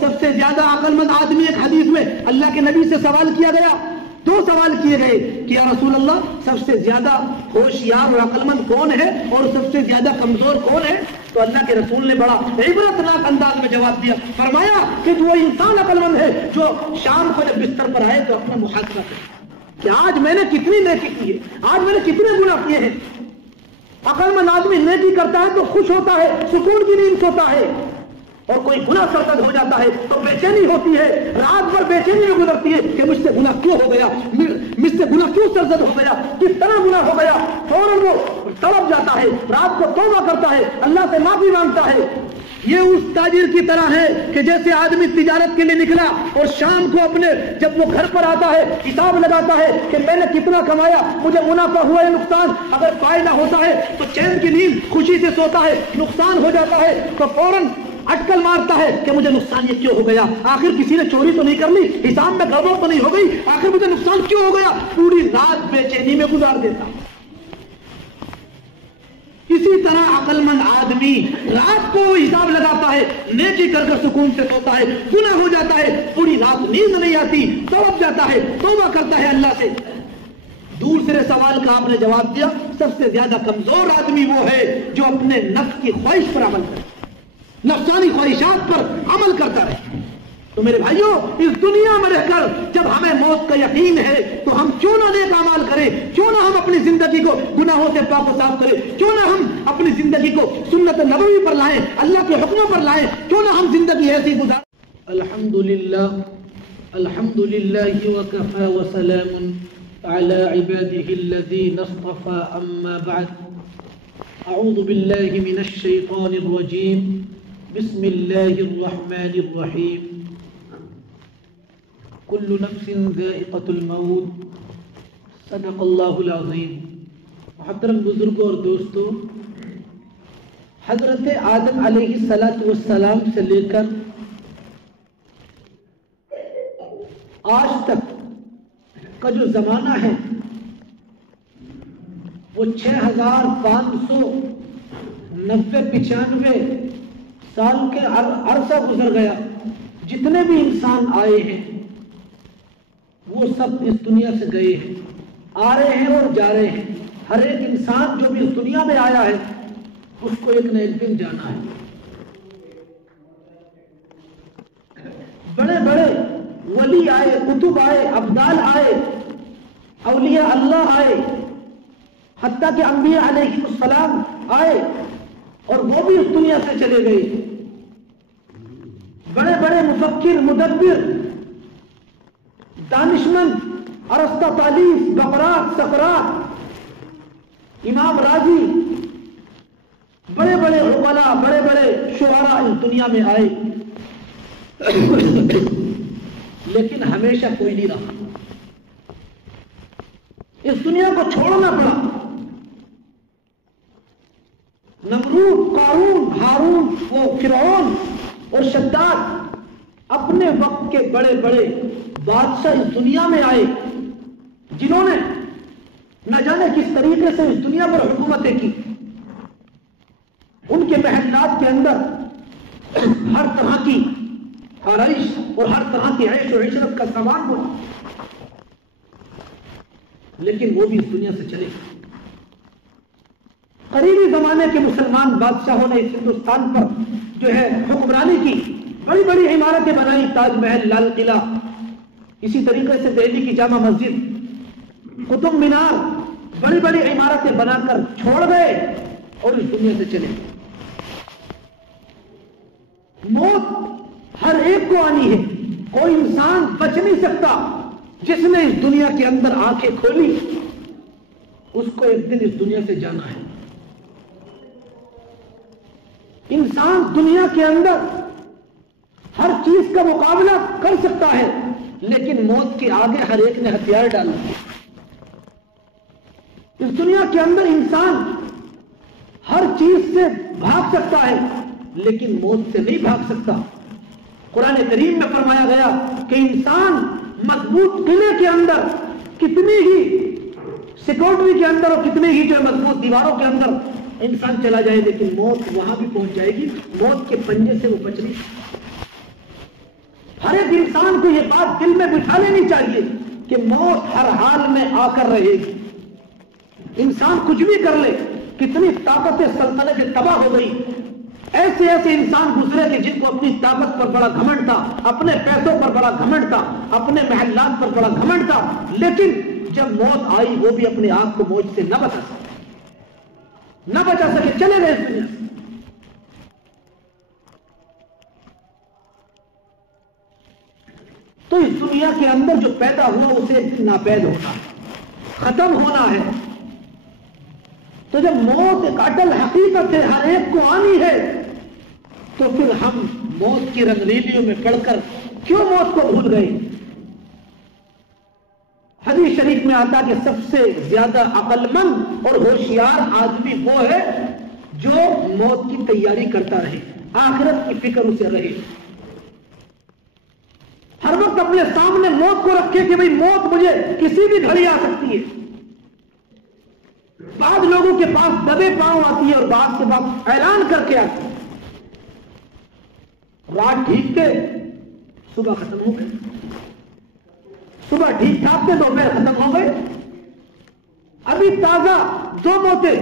سب سے زیادہ عقل مند آدمی، ایک حدیث میں اللہ کے نبی سے سوال کیا گیا، 2 سوال کیے گئے کہ یا رسول اللہ سب سے زیادہ ہوشیار اور عقل مند کون ہے اور سب سے زیادہ کمزور کون ہے؟ تو اللہ کے رسول نے بڑا عبرتناک انداز میں جواب دیا، فرمایا کہ وہ انسان عقل مند ہے جو شام کو جب بستر پر آئے تو اپنا محاسبہ کرے کہ آج میں نے کتنی نیکی کی ہے، آج میں نے کتنے گناہ کیے ہیں۔ عقل مند آدمی نیکی کرتا ہے تو خوش ہوتا ہے، سکون کی نیند سوتا ہے، اور کوئی گناہ سرزد ہو جاتا ہے تو بے چینی ہوتی ہے، رات بھر بے چینی میں گزرتی ہے کہ مجھ سے گناہ کیوں ہو گیا، مجھ سے گناہ کیوں سرزد ہو گیا، کس طرح گناہ ہو گیا۔ فوراً وہ تڑپ جاتا ہے، رات کو توبہ کرتا ہے، اللہ سے معافی مانگتا ہے۔ یہ اس تاجر کی طرح ہے کہ جیسے آدمی تجارت کے لیے نکلا اور شام کو اپنے جب وہ گھر پر آتا ہے حساب لگاتا ہے کہ میں نے کتنا کمایا، مجھے منافع ہوا یا نقصان، اگر فائدہ ہوتا ہے تو چین کی نیند خوشی سے سوتا ہے، نقصان ہو جاتا ہے تو فوراً اٹکل مارتا ہے کہ مجھے نقصان یہ کیوں ہو گیا، آخر کسی نے چوری تو نہیں کر لی، حساب میں گڑبڑ تو نہیں ہو گئی، آخر مجھے نقصان کیوں ہو گیا، پوری رات بے چینی میں گزار دیتا۔ اسی طرح عقل مند آدمی رات کو حساب لگاتا ہے، نیکی کر کر سکون سے سوتا ہے، گناہ ہو جاتا ہے پوری رات نیند نہیں آتی، تڑپ جاتا ہے، توبہ کرتا ہے اللہ سے۔ دوسرے سوال کا آپ نے جواب دیا، سب سے زیادہ کمزور آدمی وہ ہے جو اپنے نفس کی خواہش پر عمل کرے، نفسانی خواہشات پر عمل کرتا رہے۔ تو میرے بھائیوں، اس دنیا میں رہ کر جب ہمیں موت کا یقین ہے تو ہم کیوں نہ نیک اعمال کریں، کیوں نہ ہم اپنی زندگی کو گناہوں سے پاک و صاف کریں، کیوں نہ ہم اپنی زندگی کو سنت نبوی پر لائیں، اللہ کے حکموں پر لائیں، کیوں نہ ہم زندگی ایسی گزاریں۔ الحمدللہ وکفى وسلام على عباده الذين اصطفى، اما بعد، اعوذ باللہ من الشیطان الرجیم، بسم اللہ الرحمن الرحیم، کل نفس ذائقۃ الموت، صدق اللہ العظیم۔ محترم بزرگوں اور دوستوں، حضرت آدم علیہ السلام سے لے کر آج تک کا جو زمانہ ہے وہ 6590-95 سال کے عرصہ گزر گیا۔ جتنے بھی انسان آئے ہیں وہ سب اس دنیا سے گئے ہیں، آ رہے ہیں اور جا رہے ہیں۔ ہر ایک انسان جو بھی اس دنیا میں آیا ہے اس کو ایک نہ ایک دن جانا ہے۔ بڑے بڑے ولی آئے، کتب آئے، ابدال آئے، اولیاء اللہ آئے، حتیٰ کہ انبیاء علیہ السلام آئے اور وہ بھی اس دنیا سے چلے گئے۔ بڑے بڑے مفکر، مدبر، دانشمند، ارسطاطالیس، بقراط، سقراط، امام راضی، بڑے بڑے عقلاء، بڑے بڑے شعراء اس دنیا میں آئے، لیکن ہمیشہ کوئی نہیں رہا۔ اس دنیا کو چھوڑنا پڑا۔ نمرود، قارون، ہارون، وہ فرعون اور شداد، اپنے وقت کے بڑے بڑے بادشاہ اس دنیا میں آئے جنہوں نے نہ جانے کس طریقے سے اس دنیا پر حکومتیں کی۔ ان کے محلات کے اندر ہر طرح کی آرائش اور ہر طرح کی عیش و عشرت کا سامان ہوا، لیکن وہ بھی اس دنیا سے چلے۔ قریبی زمانے کے مسلمان بادشاہوں نے اس ہندوستان پر جو ہے حکمرانی کی، بڑی بڑی عمارتیں بنائی، تاج محل، لال قلعہ، اسی طریقے سے دہلی کی جامع مسجد، قطب مینار، بڑی بڑی عمارتیں بنا کر چھوڑ گئے اور اس دنیا سے چلے۔ موت ہر ایک کو آنی ہے، کوئی انسان بچ نہیں سکتا۔ جس نے اس دنیا کے اندر آنکھیں کھولی اس کو ایک دن اس دنیا سے جانا ہے۔ انسان دنیا کے اندر ہر چیز کا مقابلہ کر سکتا ہے، لیکن موت کے آگے ہر ایک نے ہتھیار ڈالا ہے۔ اس دنیا کے اندر انسان ہر چیز سے بھاگ سکتا ہے، لیکن موت سے نہیں بھاگ سکتا۔ قرآن کریم میں فرمایا گیا کہ انسان مضبوط قلعے کے اندر کتنی ہی سیکورٹی کے اندر اور کتنی ہی جو مضبوط دیواروں کے اندر انسان چلا جائے، لیکن موت وہاں بھی پہنچ جائے گی، موت کے پنجے سے وہ بچ نہیں۔ ہر ایک انسان کو یہ بات دل میں بٹھا لینی چاہیے کہ موت ہر حال میں آ کر رہے گی. انسان کچھ بھی کر لے, کتنی طاقت سلطنت تباہ ہو گئی, ایسے ایسے انسان گزرے کہ جن کو اپنی طاقت پر بڑا گھمنڈ تھا, اپنے پیسوں پر بڑا گھمنڈ تھا, اپنے محلات پر بڑا گھمنڈ تھا, لیکن جب موت آئی وہ بھی اپنے آپ کو موت سے نہ بچا سکے, چلے گئے اس دنیا سے. تو اس دنیا کے اندر جو پیدا ہوا اسے ناپید ہونا ہے, ختم ہونا ہے. تو جب موت ایک اٹل حقیقت ہے, ہر ایک کو آنی ہے, تو پھر ہم موت کی رنگریلیوں میں پڑھ کر کیوں موت کو بھول گئے؟ حدیث شریف میں آتا کہ سب سے زیادہ عقل مند اور ہوشیار آدمی وہ ہے جو موت کی تیاری کرتا رہے, آخرت کی فکر اسے رہے, ہر وقت اپنے سامنے موت کو رکھے کہ بھئی موت مجھے کسی بھی گھڑی آ سکتی ہے. بعض لوگوں کے پاس دبے پاؤں آتی ہے اور بعض کے پاس اعلان کر کے آتی ہے. رات ٹھیک تھے, صبح ختم ہو گئے, صبح ٹھیک ٹھاک تھے, دوپہر ختم ہو گئے. ابھی تازہ دو موتیں,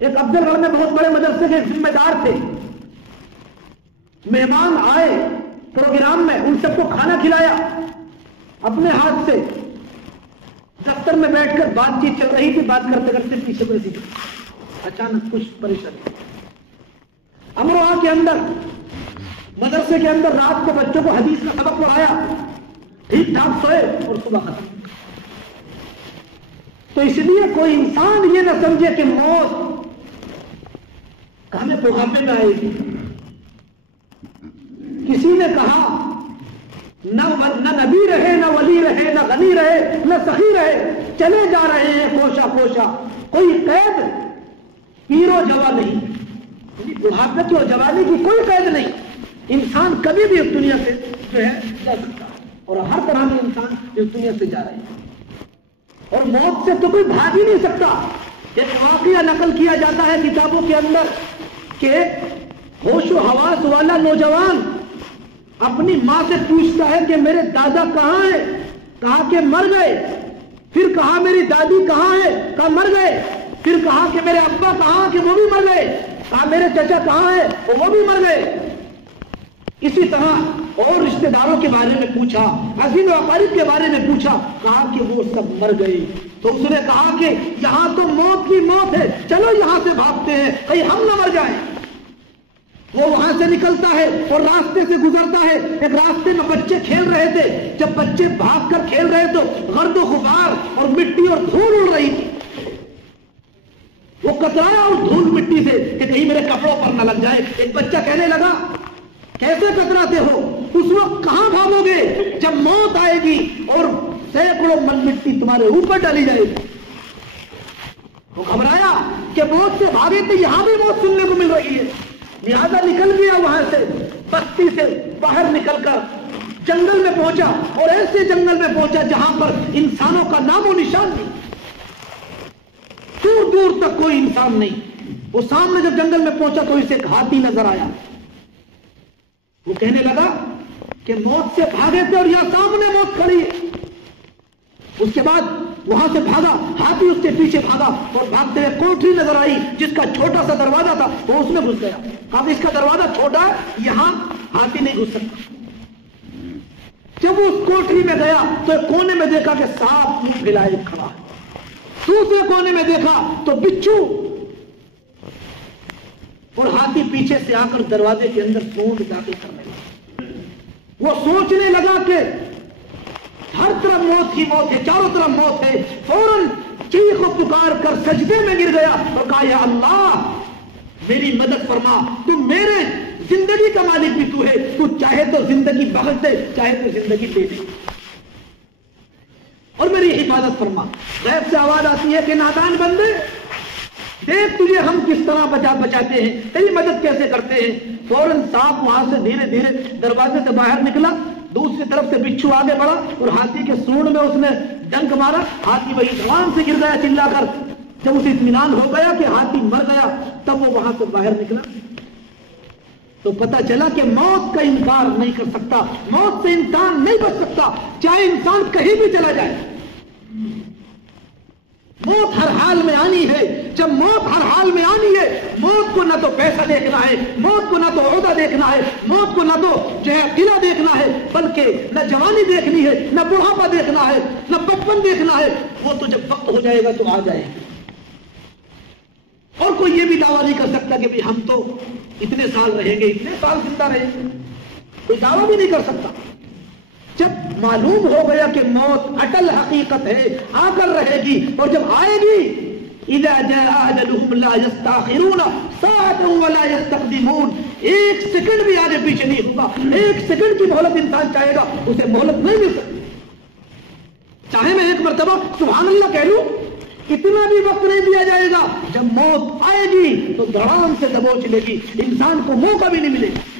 ایک افضل گڑھ میں بہت بڑے مدرسے کے ذمہ دار تھے, مہمان آئے پروگرام میں, ان سب کو کھانا کھلایا اپنے ہاتھ سے, دفتر میں بیٹھ کر بات چیت چل رہی تھی, بات کرتے کرتے پیچھے کو اچانک کچھ پریشانی. امروہہ کے اندر مدرسے کے اندر رات کو بچوں کو حدیث کا سبق پڑھایا, ٹھیک ٹھاک سوئے اور صبح ختم. تو اس لیے کوئی انسان یہ نہ سمجھے کہ موت ہمیں بڑھاپے میں آئے گی. کسی نے کہا نہ نبی رہے, نہ ولی رہے, نہ غنی رہے, نہ سخی رہے, چلے جا رہے ہیں کوشا کوشا, کوئی قید پیر و جوان نہیں, بڑھاپے کی اور جوانی کی کوئی قید نہیں. انسان کبھی بھی اس دنیا سے جو ہے جا سکتا ہے, اور ہر طرح کے انسان اس دنیا سے جا رہے ہیں, اور موت سے تو کوئی بھاگ ہی نہیں سکتا. ایک واقعہ نقل کیا جاتا ہے کتابوں کے اندر کہ ہوش و حواس والا نوجوان اپنی ماں سے پوچھتا ہے کہ میرے دادا کہاں ہیں؟ کہا کہ مر گئے. پھر کہا میری دادی کہاں ہے؟ کہا مر گئے. پھر کہا کہ میرے ابا کہاں کہ وہ بھی مر گئے. کہا میرے چچا کہاں ہے؟ وہ بھی مر گئے. اسی طرح اور رشتہ داروں کے بارے میں پوچھا, عزیز و اقارب کے بارے میں پوچھا, کہا کہ وہ سب مر گئے. تو اس نے کہا کہ یہاں تو موت کی موت ہے, چلو یہاں سے بھاگتے ہیں کہیں ہم نہ مر جائیں. وہ وہاں سے نکلتا ہے اور راستے سے گزرتا ہے. ایک راستے میں بچے کھیل رہے تھے, جب بچے بھاگ کر کھیل رہے تو گرد و غبار اور مٹی اور دھول اڑ رہی تھی. وہ کترایا اس دھول مٹی سے کہ کہیں میرے کپڑوں پر نہ لگ جائے. ایک بچہ کہنے لگا کیسے کتراتے ہو؟ اس وقت کہاں بھاگو گے جب موت آئے گی اور سینکڑوں من مٹی تمہارے اوپر ڈالی جائے گی. وہ گھبرایا کہ موت سے بھاگے تو یہاں بھی موت سننے کو مل رہی ہے, لہذا نکل گیا وہاں سے, بستی سے باہر نکل کر جنگل میں پہنچا, اور ایسے جنگل میں پہنچا جہاں پر انسانوں کا نام و نشان نہیں, دور دور تک کوئی انسان نہیں. وہ سامنے جب جنگل میں پہنچا تو اسے ایک ہاتھی نظر آیا. وہ کہنے لگا کہ موت سے بھاگے تھے اور یہاں سامنے موت کھڑی ہے. اس کے بعد وہاں سے بھاگا, ہاتھی اس کے پیچھے بھاگا, اور بھاگتے ہوئے کوٹری نظر آئی جس کا چھوٹا سا دروازہ تھا, وہ اس میں گھس گیا. کہا اس کا دروازہ چھوٹا ہے, یہاں ہاتھی نہیں گھس سکتا. جب وہ اس کوٹری میں گیا تو ایک کونے میں دیکھا کہ سانپ منہ پھیلائے کھڑا ہے. دوسرے کونے میں دیکھا تو بچھو, اور ہاتھی پیچھے سے آ کر دروازے کے اندر سونڈ داخل کرنے لگا. وہ سوچنے لگا کہ ہر طرف موت ہی موت ہے, چاروں طرف موت ہے. فوراً چیخ و پکار کر سجدے میں گر گیا اور کہا یا اللہ میری مدد فرما, تم میرے زندگی کا مالک بھی تو ہے, تو چاہے تو زندگی بخش دے, چاہے تو زندگی دے دے, اور میری حفاظت فرما. غیب سے آواز آتی ہے کہ نادان بندے دیکھ تجھے ہم کس طرح بچاتے ہیں, تیری مدد کیسے کرتے ہیں. فوراً سانپ وہاں سے دھیرے دھیرے دروازے سے باہر نکلا, دوسری طرف سے بچھو آگے بڑھا اور ہاتھی کے سونڈ میں اس نے ڈنک مارا. ہاتھی وہی دھوان سے گر گیا چلا کر. جب اسے اطمینان ہو گیا کہ ہاتھی مر گیا تب وہ وہاں سے باہر نکلا. تو پتہ چلا کہ موت کا انکار نہیں کر سکتا، موت سے انسان نہیں بچ سکتا، چاہے انسان کہیں بھی چلا جائے، موت ہر حال میں آنی ہے۔ جب موت ہر حال میں آنی ہے، موت کو نہ تو پیسہ دیکھنا ہے، موت کو نہ تو عہدہ دیکھنا ہے، موت کو نہ تو جو ہے قلعہ دیکھنا ہے، بلکہ نہ جوانی دیکھنی ہے، نہ بڑھاپا دیکھنا ہے، نہ بچپن دیکھنا ہے، وہ تو جب وقت ہو جائے گا تو آ جائے گا۔ اور کوئی یہ بھی دعویٰ نہیں کر سکتا کہ ہم تو اتنے سال رہیں گے، اتنے سال زندہ رہیں گے، کوئی دعویٰ بھی نہیں کر سکتا۔ جب معلوم ہو گیا کہ موت اٹل حقیقت ہے، آ کر رہے گی، اور جب آئے گی، اذا جاء اجلهم لا يستاخرون ساعة ولا يستقدمون، ایک سیکنڈ بھی آگے پیچھے نہیں ہوگا، ایک سیکنڈ کی مہلت انسان چاہے گا اسے مہلت نہیں مل سکتی۔ چاہے میں ایک مرتبہ سبحان اللہ کہہ لوں، اتنا بھی وقت نہیں دیا جائے گا، جب موت آئے گی تو دھڑام سے دبوچ لے گی، انسان کو موقع بھی نہیں ملے گا۔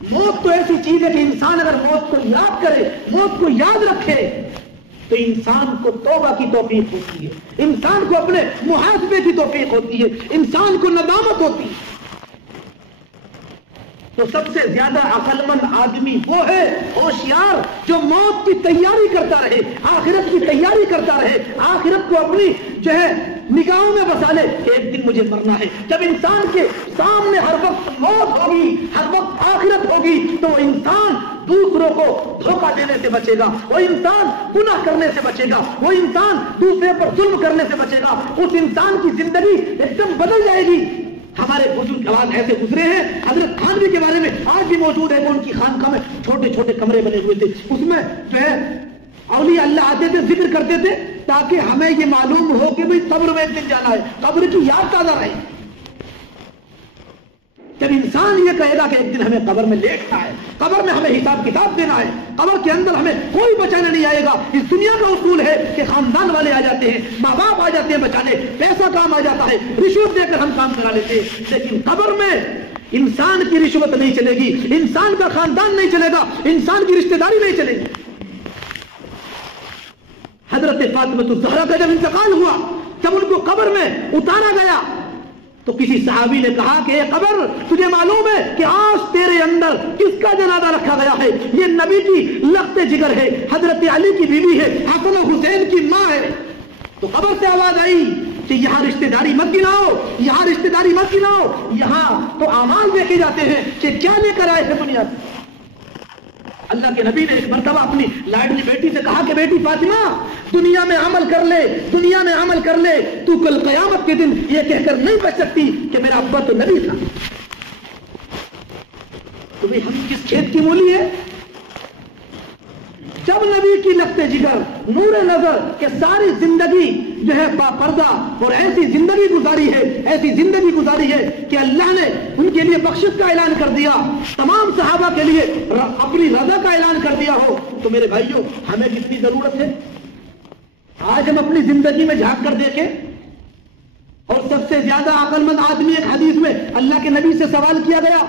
موت تو ایسی چیز ہے کہ انسان اگر موت کو یاد کرے، موت کو یاد رکھے، تو انسان کو توبہ کی توفیق ہوتی ہے، انسان کو اپنے محاسبے کی توفیق ہوتی ہے، انسان کو ندامت ہوتی ہے۔ تو سب سے زیادہ عقل مند آدمی وہ ہے، ہوشیار، جو موت کی تیاری کرتا رہے، آخرت کی تیاری کرتا رہے، آخرت کو اپنی جو ہے نگاہوں میں بسا لے، ایک دن مجھے مرنا ہے۔ جب انسان کے سامنے ہر وقت موت ہوگی، ہر وقت آخرت ہوگی، تو انسان دوسروں کو دھوکہ دینے سے بچے گا، وہ انسان گناہ کرنے سے بچے گا، وہ انسان دوسرے پر ظلم کرنے سے بچے گا، اس انسان کی زندگی ایک دم بدل جائے گی۔ ہمارے بزرگ آواز ایسے گزرے ہیں، حضرت تھانوی کے بارے میں آج بھی موجود ہے کہ ان کی خانقاہ میں چھوٹے چھوٹے کمرے بنے ہوئے تھے، اس میں جو ہے اولیاء اللہ آتے تھے، ذکر کرتے تھے، تاکہ ہمیں یہ معلوم ہو کہ بھئی قبر میں ایک دن جانا ہے، قبر کی یاد تازہ رہے۔ جب انسان یہ کہے گا کہ ایک دن ہمیں قبر میں لیٹنا ہے، قبر میں ہمیں حساب کتاب دینا ہے، قبر کے اندر ہمیں کوئی بچانے نہیں آئے گا۔ اس دنیا کا اصول ہے کہ خاندان والے آ جاتے ہیں، ماں باپ آ جاتے ہیں بچانے، پیسہ کام آ جاتا ہے، رشوت دے کر ہم کام کرا لیتے ہیں، لیکن قبر میں انسان کی رشوت نہیں چلے گی، انسان کا خاندان نہیں چلے گا، انسان کی رشتہ داری نہیں چلے گی۔ حضرت فاطمہ الزہرا کا جب انتقال ہوا، جب ان کو قبر میں اتارا گیا، تو کسی صحابی نے کہا کہ اے قبر، تجھے معلوم ہے کہ آج تیرے اندر کس کا جنازہ رکھا گیا ہے؟ یہ نبی کی لخت جگر ہے، حضرت علی کی بیوی ہے، حسن و حسین کی ماں ہے۔ تو قبر سے آواز آئی کہ یہاں رشتہ داری مت گناؤ، یہاں رشتہ داری مت گناؤ، یہاں تو اعمال دیکھے جاتے ہیں کہ کیا لے کر آئے تھے دنیا سے۔ اللہ کے نبی نے ایک مرتبہ اپنی لاڈلی بیٹی سے کہا کہ بیٹی فاطمہ، دنیا میں عمل کر لے، دنیا میں عمل کر لے، تو کل قیامت کے دن یہ کہہ کر نہیں بچ سکتی کہ میرا ابا تو نبی تھا۔ تو بھئی ہم کس کھیت کی مولی ہے؟ جب نبی کی لخت جگر، نور نظر کہ ساری زندگی جو ہے با پردہ اور ایسی زندگی گزاری ہے، ایسی زندگی گزاری ہے کہ اللہ نے ان کے لیے بخشش کا اعلان کر دیا، تمام صحابہ کے لیے اپنی رضا کا اعلان کر دیا ہو، تو میرے بھائیوں ہمیں کتنی ضرورت ہے آج ہم اپنی زندگی میں جھانک کر دیکھیں۔ اور سب سے زیادہ عقل مند آدمی، ایک حدیث میں اللہ کے نبی سے سوال کیا گیا،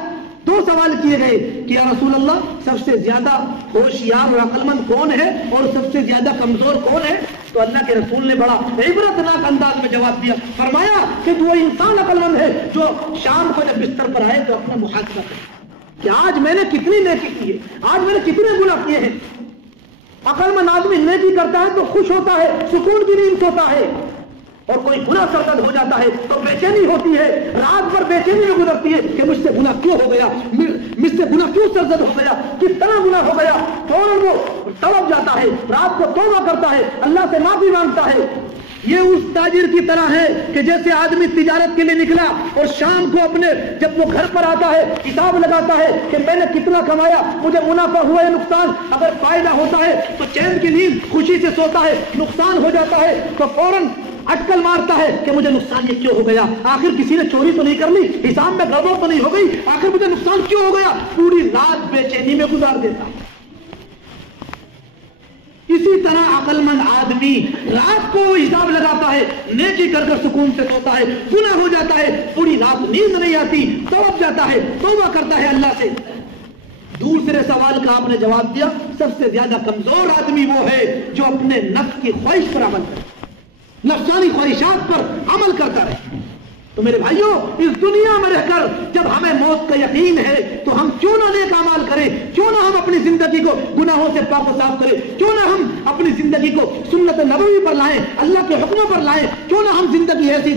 دو سوال کیے گئے کہ یا رسول اللہ، سب سے زیادہ ہوشیار اور عقل مند کون ہے اور سب سے زیادہ کمزور کون ہے؟ تو اللہ کے رسول نے بڑا عبرتناک انداز میں جواب دیا، فرمایا کہ وہ انسان عقل مند ہے جو شام کو جب بستر پر آئے تو اپنا محاسبہ کرے کہ آج میں نے کتنی نیکی کی ہے، آج میں نے کتنے گناہ کیے ہیں۔ عقل مند آدمی نیکی کرتا ہے تو خوش ہوتا ہے، سکون کی نیند سوتا ہے، اور کوئی گناہ سرزد ہو جاتا ہے تو بے چینی ہوتی ہے، رات بھر بے چینی میں گزرتی ہے کہ مجھ سے گناہ کیوں ہو گیا، مجھ سے گناہ کیوں سرزد ہو گیا، کس طرح گناہ ہو گیا، فوراً وہ تڑپ جاتا ہے، رات کو توبہ کرتا ہے، اللہ سے معافی مانگتا ہے۔ یہ اس تاجر کی طرح ہے کہ جیسے آدمی تجارت کے لیے نکلا اور شام کو اپنے جب وہ گھر پر آتا ہے حساب لگاتا ہے کہ میں نے کتنا کمایا، مجھے منافع ہوا یا نقصان، اگر فائدہ ہوتا ہے تو چین کی نیند خوشی سے سوتا ہے، نقصان ہو جاتا ہے تو فوراً اٹکل مارتا ہے کہ مجھے نقصان یہ کیوں ہو گیا، آخر کسی نے چوری تو نہیں کر لی، حساب میں گڑبڑ تو نہیں ہو گئی، آخر مجھے نقصان کیوں ہو گیا، پوری رات بے چینی میں گزار دیتا۔ اسی طرح عقل مند آدمی رات کو حساب لگاتا ہے، نیکی کر کر سکون سے سوتا ہے، گناہ ہو جاتا ہے، پوری رات نیند نہیں آتی، توبہ جاتا ہے، توبہ کرتا ہے اللہ سے۔ دوسرے سوال کا آپ نے جواب دیا، سب سے زیادہ کمزور آدمی وہ ہے جو اپنے نفس کی خواہش پر عمل کرے، نفسانی خواہشات پر عمل کرتا رہے۔ تو میرے بھائیوں اس دنیا میں رہ کر جب ہمیں موت کا یقین ہے تو ہم کیوں نہ نیک اعمال کریں، کیوں نہ ہم اپنی زندگی کو گناہوں سے پاک و صاف کریں، کیوں نہ ہم اپنی زندگی کو سنت نبوی پر لائیں، اللہ کے حکموں پر لائیں، کیوں نہ ہم زندگی ایسی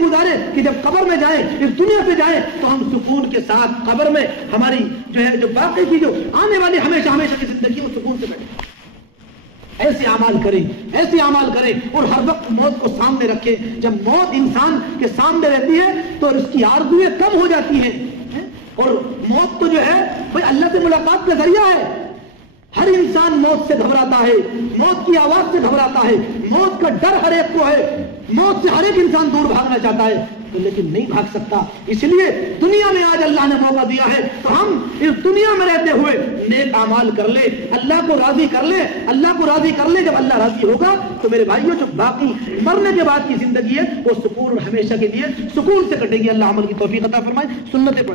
گزارے کہ جب قبر میں جائیں، اس دنیا سے جائیں تو ہم سکون کے ساتھ قبر میں ہماری جو باقی کی جو آنے والی ہمیشہ کی زندگی وہ سکون سے بیٹھے۔ ایسے اعمال کریں اور ہر وقت موت کو سامنے رکھیں۔ جب موت انسان کے سامنے رہتی ہے تو اس کی آرزویں کم ہو جاتی ہیں، اور موت تو جو ہے بھائی اللہ سے ملاقات کا ذریعہ ہے۔ ہر انسان موت سے گھبراتا ہے، موت کی آواز سے گھبراتا ہے، موت کا ڈر ہر ایک کو ہے، موت سے ہر ایک انسان دور بھاگنا چاہتا ہے لیکن نہیں بھاگ سکتا۔ اس لیے دنیا میں آج اللہ نے موقع دیا ہے تو ہم اس دنیا میں رہتے ہوئے نیک اعمال کر لیں، اللہ کو راضی کر لیں۔ جب اللہ راضی ہوگا تو میرے بھائیوں جو باقی مرنے کے بعد کی زندگی ہے وہ سکون اور ہمیشہ کے لیے سکون سے کٹے گی۔ اللہ عمل کی توفیق عطا فرمائے۔ سنتیں پڑھ